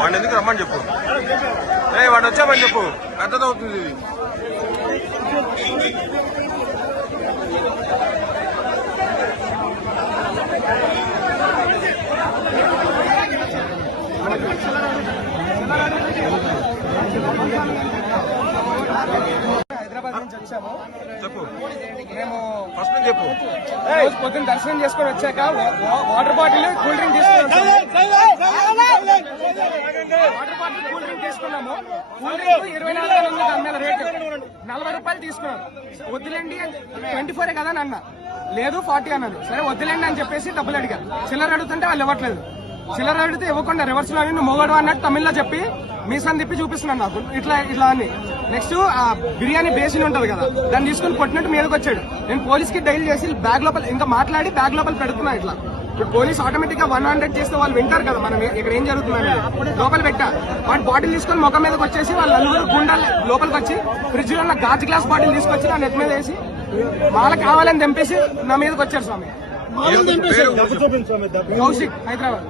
వాడిని ఎందుకు రమ్మని చెప్పు. వాడు వచ్చామని చెప్పు, అర్థమవుతుంది ఇది. హైదరాబాద్ నుంచి వచ్చాము. చెప్పు, మేము ఫస్ట్ నుంచి చెప్పు. పొద్దున్న దర్శనం చేసుకొని వచ్చాక వాటర్ బాటిల్ కూల్ డ్రింక్ తీసుకున్నాము. వాటర్ బాటిల్ కూల్ డ్రింక్ తీసుకున్నాము. కూల్ డ్రింక్ 24 ఉంది, దాని మీద రేటు 40 రూపాయలు తీసుకున్నాను. వద్దులేండి 24 కదా అని అన్న, లేదు 40 అన్నాను. సరే వద్దులేండి అని చెప్పేసి డబ్బులు అడిగా. చిల్లర అడుగుతుంటే వాళ్ళు ఇవ్వట్లేదు. చిల్లర అడిగితే ఇవ్వకుండా రివర్స్ లో నువ్వు మొగడు అన్నట్టు తమిళ్లో చెప్పి మీసాన్ని తిప్పి చూపిస్తున్నాను నాకు ఇట్లా ఇట్లా అని. నెక్స్ట్ ఆ బిర్యానీ బేసిన్ ఉంటది కదా, దాన్ని తీసుకుని కొట్టినట్టు మీదకి వచ్చాడు. నేను పోలీస్ కి డైల్ చేసి బ్యాగ్ లోపల ఇంకా మాట్లాడి బ్యాగ్ లోపల పెడుతున్నా ఇట్లా. ఇప్పుడు పోలీస్ ఆటోమేటిక్ గా 100 చేస్తే వాళ్ళు వింటారు కదా మనం ఇక్కడ ఏం జరుగుతుందని. లోపల పెట్టా, వాటి బాటిల్ తీసుకొని ముఖం మీదకి వచ్చేసి వాళ్ళ నలుగురు గుండాలు లోపలికి వచ్చి ఫ్రిడ్జ్ లో ఉన్న గాజు గ్లాస్ బాటిల్ తీసుకొచ్చి నా నెట్ మీద వేసి వాళ్ళకి కావాలని తెంపేసి నా మీదకి వచ్చారు స్వామి. కౌశిక్, హైదరాబాద్.